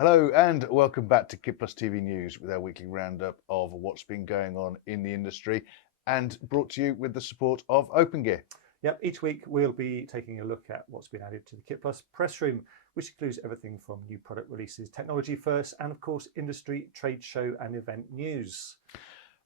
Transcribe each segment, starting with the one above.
Hello and welcome back to KitPlus TV News with our weekly roundup of what's been going on in the industry and brought to you with the support of OpenGear. Yep, each week we'll be taking a look at what's been added to the KitPlus press room, which includes everything from new product releases, technology first, and of course industry, trade show and event news.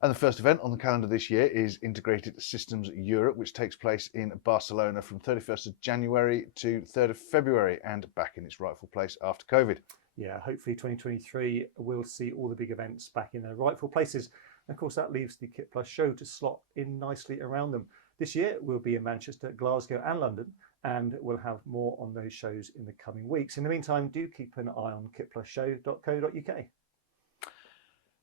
And the first event on the calendar this year is Integrated Systems Europe, which takes place in Barcelona from 31st of January to 3rd of February and back in its rightful place after COVID. Yeah, hopefully 2023 will see all the big events back in their rightful places. And of course, that leaves the KitPlus show to slot in nicely around them. This year, we'll be in Manchester, Glasgow and London, and we'll have more on those shows in the coming weeks. In the meantime, do keep an eye on kitplusshow.co.uk.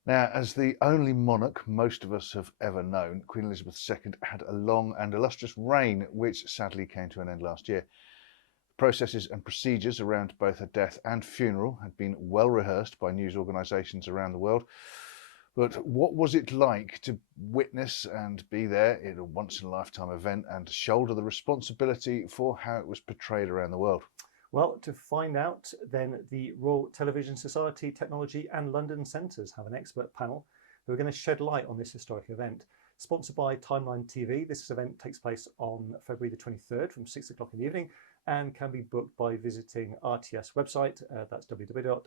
Now, as the only monarch most of us have ever known, Queen Elizabeth II had a long and illustrious reign, which sadly came to an end last year. Processes and procedures around both her death and funeral had been well rehearsed by news organisations around the world. But what was it like to witness and be there in a once-in-a-lifetime event and shoulder the responsibility for how it was portrayed around the world? Well, to find out, then the Royal Television Society, Technology and London Centres have an expert panel who are going to shed light on this historic event. Sponsored by Timeline TV, this event takes place on February the 23rd from 6 o'clock in the evening and can be booked by visiting RTS website, that's www.rts.org.uk.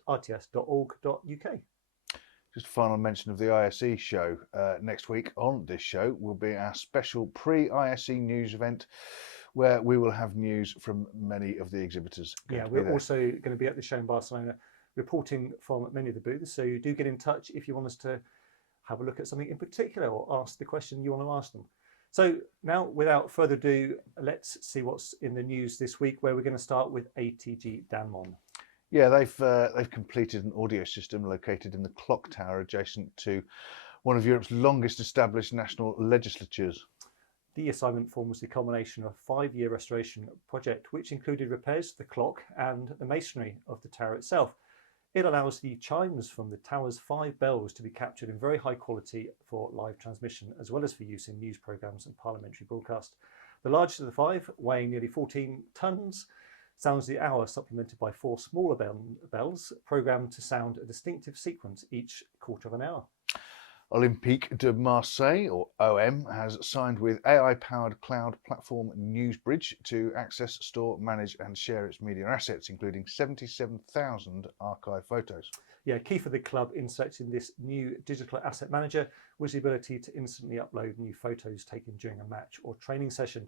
Just a final mention of the ISE show. Next week on this show will be our special pre-ISE news event where we will have news from many of the exhibitors. Yeah, we're also going to be at the show in Barcelona reporting from many of the booths, so do get in touch if you want us to have a look at something in particular or ask the question you want to ask them. So now, without further ado, let's see what's in the news this week, where we're going to start with ATG Danmon. Yeah, they've completed an audio system located in the clock tower adjacent to one of Europe's longest established national legislatures. The assignment forms the culmination of a 5-year restoration project, which included repairs to the clock and the masonry of the tower itself. It allows the chimes from the tower's 5 bells to be captured in very high quality for live transmission, as well as for use in news programmes and parliamentary broadcast. The largest of the 5, weighing nearly 14 tonnes, sounds the hour, supplemented by 4 smaller bells, programmed to sound a distinctive sequence each quarter of an hour. Olympique de Marseille, or OM, has signed with AI-powered cloud platform Newsbridge to access, store, manage and share its media assets, including 77,000 archive photos. Yeah, key for the club in selecting this new digital asset manager was the ability to instantly upload new photos taken during a match or training session.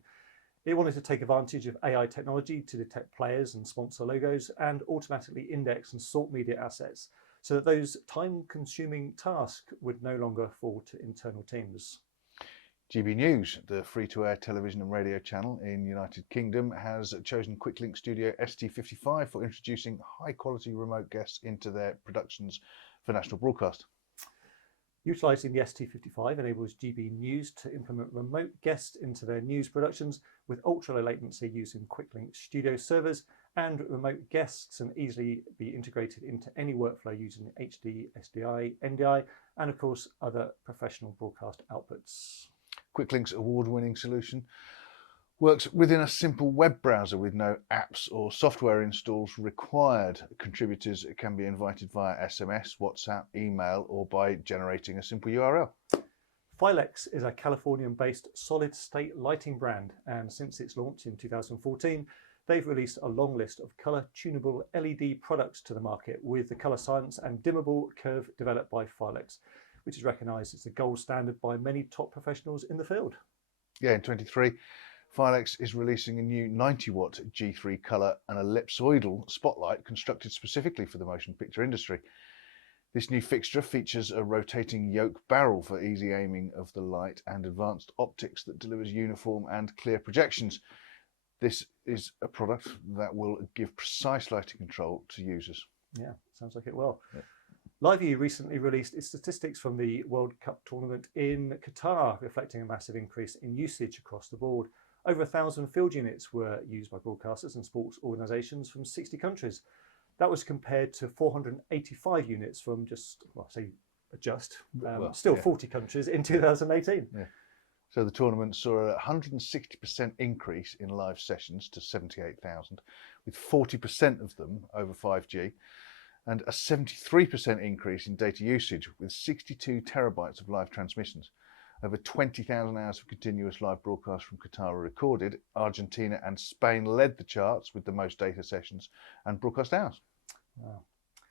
It wanted to take advantage of AI technology to detect players and sponsor logos and automatically index and sort media assets, so that those time-consuming tasks would no longer fall to internal teams. GB News, the free-to-air television and radio channel in the United Kingdom, has chosen Quicklink Studio ST55 for introducing high-quality remote guests into their productions for national broadcast. Utilising the ST55 enables GB News to implement remote guests into their news productions with ultra-low latency using Quicklink Studio servers, and remote guests can easily be integrated into any workflow using HD, SDI, NDI, and of course other professional broadcast outputs. Quicklink's award-winning solution works within a simple web browser with no apps or software installs required. Contributors can be invited via SMS, WhatsApp, email, or by generating a simple URL. Fiilex is a Californian-based solid-state lighting brand, and since its launch in 2014, they've released a long list of colour-tunable LED products to the market, with the colour science and dimmable curve developed by Fiilex, which is recognised as the gold standard by many top professionals in the field. Yeah, in 23, Fiilex is releasing a new 90-watt G3 colour and ellipsoidal spotlight constructed specifically for the motion picture industry. This new fixture features a rotating yoke barrel for easy aiming of the light and advanced optics that delivers uniform and clear projections. This is a product that will give precise lighting control to users. Yeah, sounds like it will. Yeah. LiveU recently released its statistics from the World Cup tournament in Qatar, reflecting a massive increase in usage across the board. Over 1,000 field units were used by broadcasters and sports organisations from 60 countries. That was compared to 485 units from still 40 countries in 2018. Yeah. So the tournament saw a 160% increase in live sessions to 78,000, with 40% of them over 5G. and a 73% increase in data usage with 62 terabytes of live transmissions. Over 20,000 hours of continuous live broadcasts from Qatar were recorded. Argentina and Spain led the charts with the most data sessions and broadcast hours. Wow.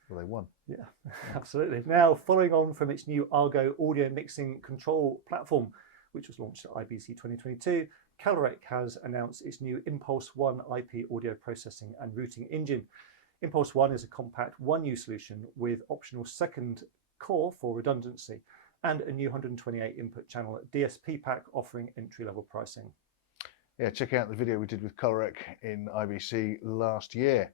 Well, they won. Yeah, absolutely. Now, following on from its new Argo audio mixing control platform, which was launched at IBC 2022, Calrec has announced its new ImPulse1 IP audio processing and routing engine. ImPulse1 is a compact 1U solution with optional second core for redundancy and a new 128 input channel DSP pack offering entry-level pricing. Yeah, check out the video we did with Calrec in IBC last year.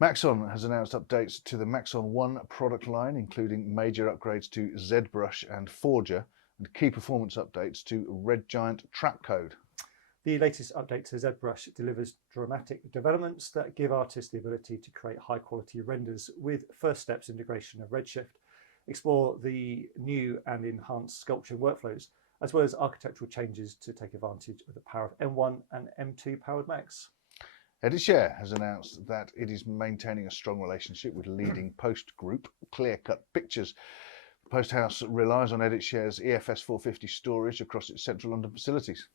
Maxon has announced updates to the Maxon One product line, including major upgrades to ZBrush and Forger and key performance updates to Red Giant Trapcode. The latest update to ZBrush delivers dramatic developments that give artists the ability to create high-quality renders with first steps integration of Redshift, explore the new and enhanced sculpture workflows, as well as architectural changes to take advantage of the power of M1 and M2 powered Macs. EditShare has announced that it is maintaining a strong relationship with leading post group Clear Cut Pictures. Post House relies on EditShare's EFS 450 storage across its central London facilities.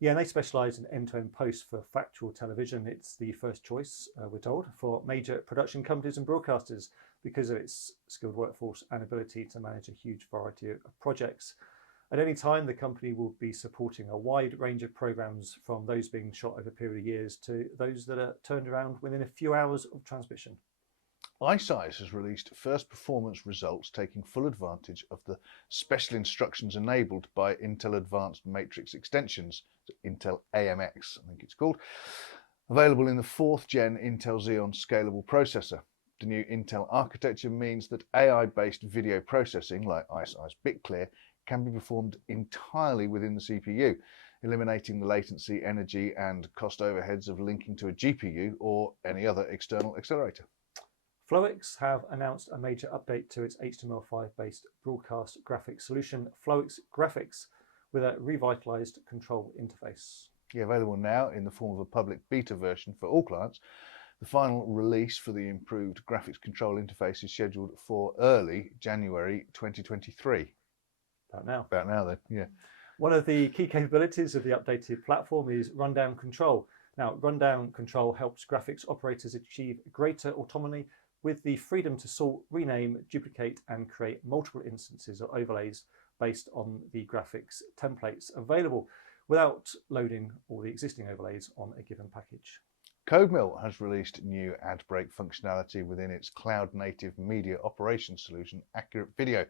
Yeah, and they specialise in end-to-end post for factual television. It's the first choice, we're told, for major production companies and broadcasters because of its skilled workforce and ability to manage a huge variety of projects. At any time, the company will be supporting a wide range of programmes, from those being shot over a period of years to those that are turned around within a few hours of transmission. iSIZE has released first performance results taking full advantage of the special instructions enabled by Intel Advanced Matrix Extensions, Intel AMX I think it's called, available in the 4th gen Intel Xeon scalable processor. The new Intel architecture means that AI-based video processing like iSIZE BitClear can be performed entirely within the CPU, eliminating the latency, energy and cost overheads of linking to a GPU or any other external accelerator. Flowics have announced a major update to its HTML5 based broadcast graphics solution, Flowics Graphics, with a revitalized control interface. Yeah, available now in the form of a public beta version for all clients. The final release for the improved graphics control interface is scheduled for early January 2023. About now then, yeah. One of the key capabilities of the updated platform is rundown control. Now, rundown control helps graphics operators achieve greater autonomy with the freedom to sort, rename, duplicate and create multiple instances or overlays based on the graphics templates available without loading all the existing overlays on a given package. Codemill has released new ad break functionality within its cloud-native media operations solution, Accurate Video.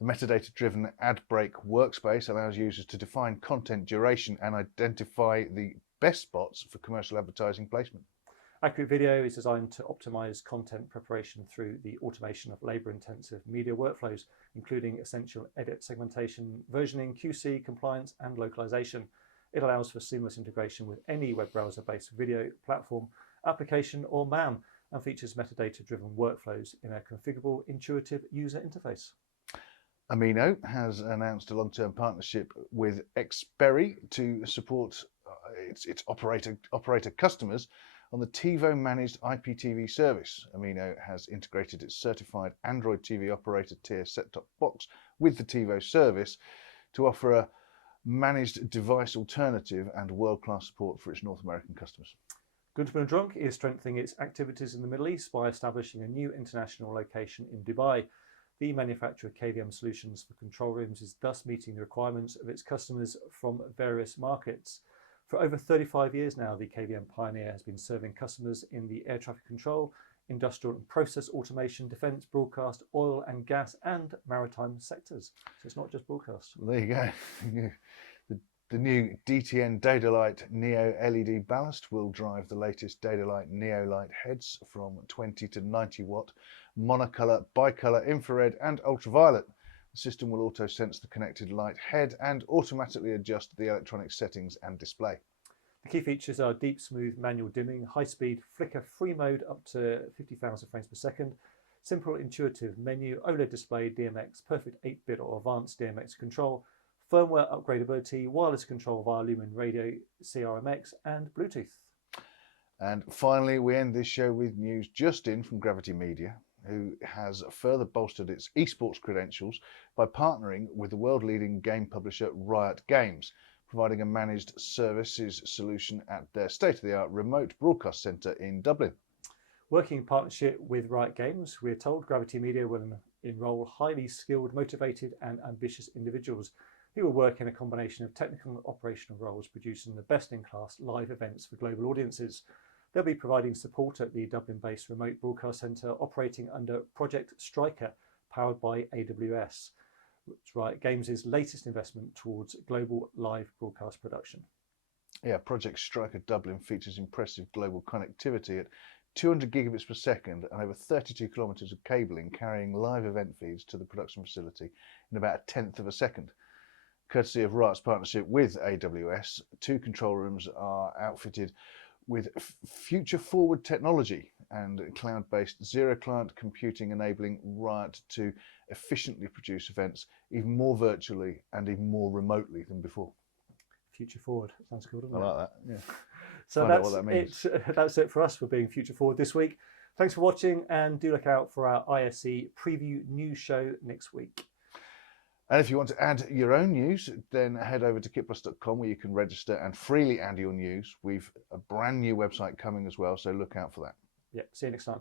The metadata-driven ad break workspace allows users to define content duration and identify the best spots for commercial advertising placement. Accurate Video is designed to optimize content preparation through the automation of labor-intensive media workflows, including essential edit segmentation, versioning, QC, compliance, and localization. It allows for seamless integration with any web browser-based video platform, application, or MAM, and features metadata-driven workflows in a configurable, intuitive user interface. Amino has announced a long-term partnership with Xperi to support its operator customers on the TiVo managed IPTV service. Amino has integrated its certified Android TV operator tier set-top box with the TiVo service to offer a managed device alternative and world-class support for its North American customers. Guntermann Drunck is strengthening its activities in the Middle East by establishing a new international location in Dubai. The manufacturer of KVM solutions for control rooms is thus meeting the requirements of its customers from various markets. For over 35 years now, the KVM Pioneer has been serving customers in the air traffic control, industrial and process automation, defence, broadcast, oil and gas and maritime sectors. So it's not just broadcast. Well, there you go. The new DTN Dedolight Neo LED ballast will drive the latest Dedolight Neo light heads from 20 to 90 watt, monocolor, bicolor, infrared and ultraviolet. The system will auto sense the connected light head and automatically adjust the electronic settings and display. The key features are deep smooth manual dimming, high speed flicker free mode up to 50,000 frames per second, simple intuitive menu, OLED display, DMX, perfect 8-bit or advanced DMX control, firmware upgradability, wireless control via Lumen Radio, CRMX and Bluetooth. And finally, we end this show with news just in from Gravity Media, who has further bolstered its esports credentials by partnering with the world-leading game publisher Riot Games, providing a managed services solution at their state-of-the-art remote broadcast centre in Dublin. Working in partnership with Riot Games, we're told Gravity Media will enrol highly skilled, motivated and ambitious individuals who will work in a combination of technical and operational roles, producing the best-in-class live events for global audiences. They'll be providing support at the Dublin-based remote broadcast centre operating under Project Striker, powered by AWS, which is Riot Games' latest investment towards global live broadcast production. Yeah, Project Striker Dublin features impressive global connectivity at 200 gigabits per second and over 32 kilometres of cabling carrying live event feeds to the production facility in about a tenth of a second. Courtesy of Riot's partnership with AWS, 2 control rooms are outfitted with future-forward technology and cloud-based zero-client computing, enabling Riot to efficiently produce events even more virtually and even more remotely than before. Future forward, sounds good, doesn't I it? like that, yeah. So Find out what that means. that's it for us for being Future Forward this week. Thanks for watching, and do look out for our ISE preview news show next week. And if you want to add your own news, then head over to KitPlus.com where you can register and freely add your news. We've a brand new website coming as well, so look out for that. Yeah, see you next time.